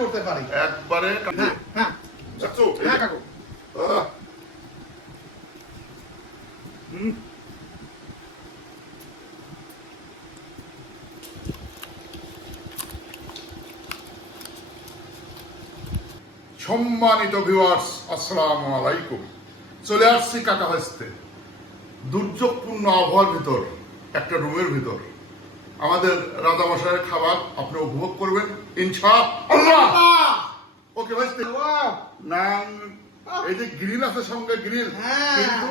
করতে পারি একবারে। হ্যাঁ হ্যাঁ চাচু হ্যাঁ কাকু সম্মানিত ভিউয়ার্স, আসসালামু আলাইকুম। চলে আসছি কাকা ভাইস্তে দুর্যোগপূর্ণ আবহাওয়ার ভিতর একটা রুমের ভিতর আমাদের রাজামশাইয়ের খাবার আপনি উপভোগ করবেন ইনশাআল্লাহ। ওকে ভাইস্তে নাম এই যে গ্রিল আছে সঙ্গে গ্রিল, হ্যাঁ কিন্তু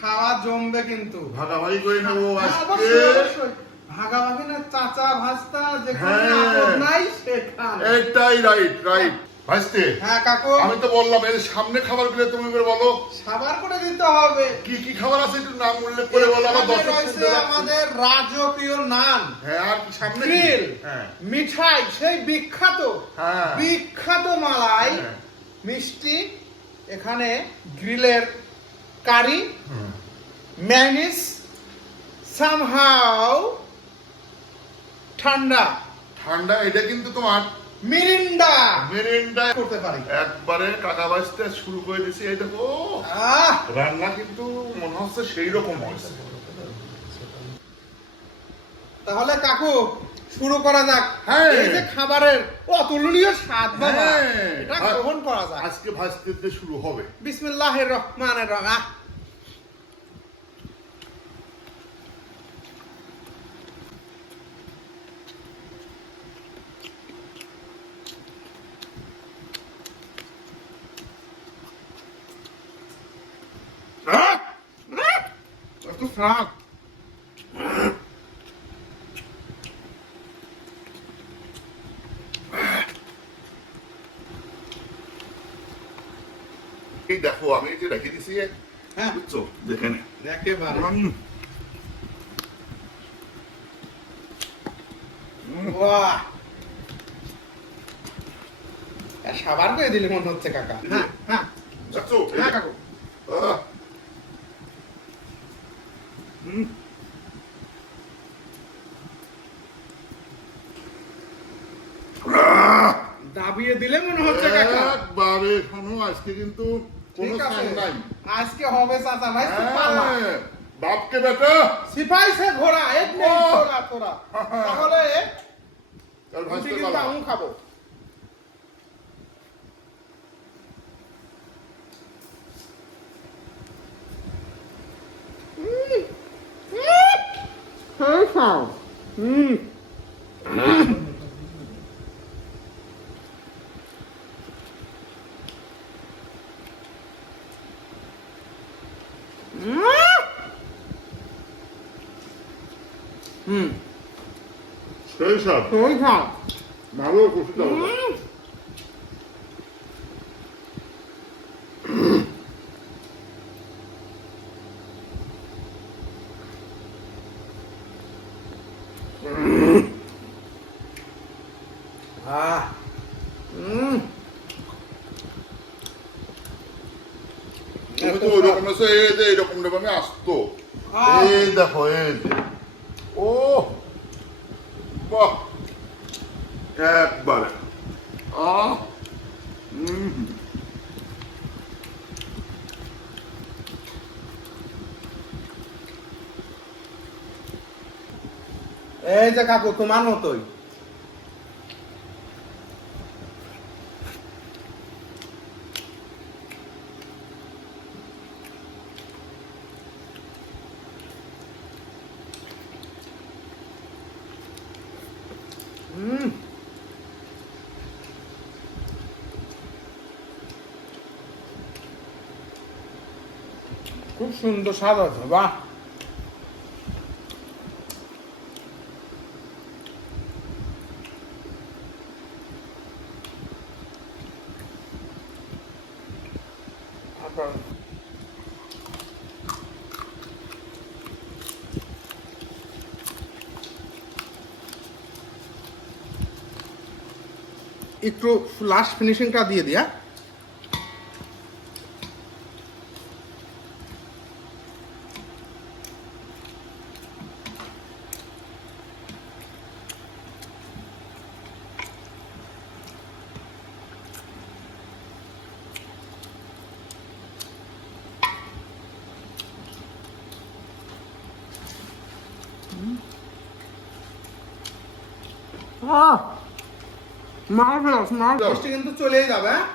খাওয়া জমবে কিন্তু ভাগাভাগি করে নেবো আজকে। অবশ্যই ভাগাভাগি না চাচা ভাস্তা যেখানে হ্যাঁ। আপদ নাই সেখানে। এটাই রাইট রাইট ভাইস্তে। হ্যাঁ কাকু আমি তো বললাম এর সামনে খাবার গুলো তুমি এবার বলো সাবার করে দিতে হবে। কি কি খাবার আছে একটু নাম উল্লেখ করে বলো। আমার এখানে দর্শক রয়েছে শুনতে পাচ্ছে। আমাদের রাজকীয় নান, হ্যাঁ আর কি সামনে কি? গ্রিল, হ্যাঁ মিঠাই, সেই বিখ্যাত হ্যাঁ বিখ্যাত মালাই, হ্যাঁ। মিষ্টি, এখানে গ্রিলের কারি, হুম। ম্যানিস, সামহাউ ঠান্ডা, ঠান্ডা এটা কিন্তু তোমার মিরিন্ডা মেরিন্ডা করতে পারি। একবারে কাকা বাইসটা শুরু করে দিছি। এই দেখো আহ রান্না কিন্তু মনে হচ্ছে সেই রকম হয়েছে। তাহলে কাকু শুরু করা যাক। হ্যাঁ। এই যে খাবারের অতুলনীয় স্বাদ বাবা, হ্যাঁ। এটা গ্রহণ করা যাক। আজকে ভাজতে শুরু হবে। বিসমিল্লাহির রহমানির রহিম। একটু শাক এই দেখো আমি এই যে রেখে দিছি, হ্যাঁ বুঝছো দেখে নে। একেবারে বাহ, সাবার করে দিলে মনে হচ্ছে কাকা। হ্যাঁ হ্যাঁ চাচু হ্যাঁ কাকু আহ, হুম। দাবিয়ে দিলে মনে হচ্ছে কাকা। একবারে শোনো আজকে কিন্তু কোনো ঠিক আছে, ছাড় নাই। আজকে হবে চাচা ভাই পালা। হ্যাঁ, বাপকে বেটা সিপাই সে ঘোড়া এক নেই ও। তোরা তোরা। তাহলে চল রুটি ভাজতে কিন্তু পালা। আমি খাবো। হুম সেই সব ওই খা ভালো খুশি দাও। আহ তুমি তো ওইরকম আছে, এই যে এইরকম রকমই আসতো। এই দেখো এই যে ও বাহ একবারে আহ হুম। এই যে কাকু তোমার মতোই। হুম খুব সুন্দর স্বাদ আছে বাহ। একটু লাস্ট ফিনিশিংটা দিয়ে দিয়া। Marvellous marvellous. মিষ্টি কিন্তু চলেই যাবে, হ্যাঁ?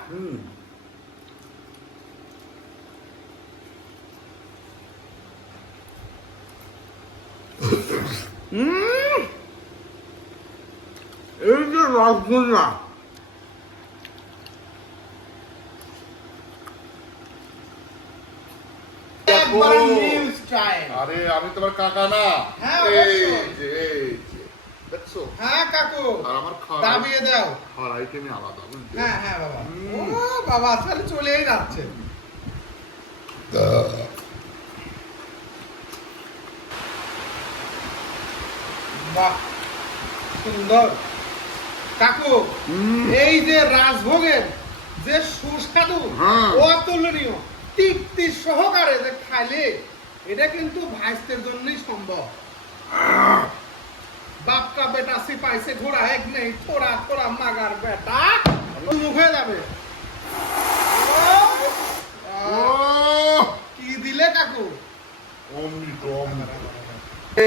এই যে রসগোল্লা, একবারে নিউ স্টাইল। আরে আমি তোমার কাকা না। হ্যাঁ, এই অবশ্যই। যে দেখছো, হ্যাঁ কাকু, আর আমার দাবিয়ে দাও। খাওয়ার আইটেমই আলাদা, বুঝলে? হ্যাঁ হ্যাঁ বাবা। ও বাবা, তাহলে চলেই যাচ্ছে। বাহ, সুন্দর। কাকু, এই যে রাজভোগের যে সুস্বাদু, হ্যাঁ। অতুলনীয়, তৃপ্তি সহকারে যে খাইলে, এটা কিন্তু ভাইস্তের জন্যই সম্ভব। बाप का बेटा सिपाही से थोड़ा है कि नहीं, थोड़ा थोड़ा मगर बेटा मुखे যাবে। ও কি দিলে কাকু? অমৃত অমৃত।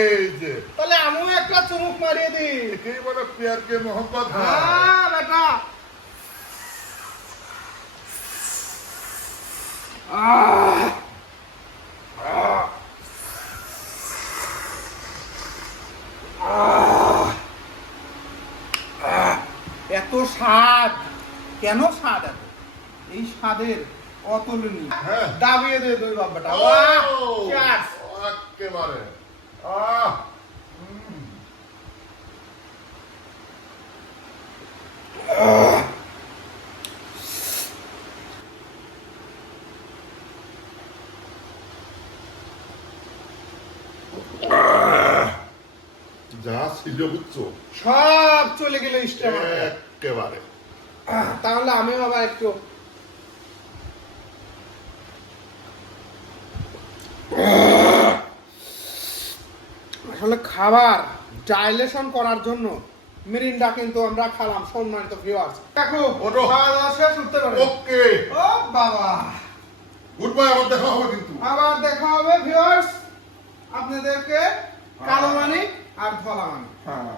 এই যে তাহলে আমিও একটা চুমুক মারিয়ে দিই। একেই বলে প্যার কে মোহব্বত। হ্যাঁ বেটা। এত স্বাদ, কেন স্বাদ এত? এই স্বাদের অতুলনীয়। হ্যাঁ। দাবিয়ে দে দুই বাপ বেটা। ও, বাহ, cheers। একেবারে যা ছিল বুঝছো, সব চলে গেল স্টেমে। একেবারে। তাহলে আমিও আবার একটু আসলে খাবার ডাইলেশন করার জন্য মিরিন্ডা কিন্তু আমরা খেলাম, সম্মানিত ভিউয়ার্স। দেখো ওঠো। খাওয়া দাওয়া শেষ করতে পারে। ওকে, ও বাবা, গুড বাই, আবার দেখা হবে কিন্তু। আবার দেখা হবে ভিউয়ার্স, আপনাদেরকে কালো মানিক আর ধলা মানিক। হ্যাঁ।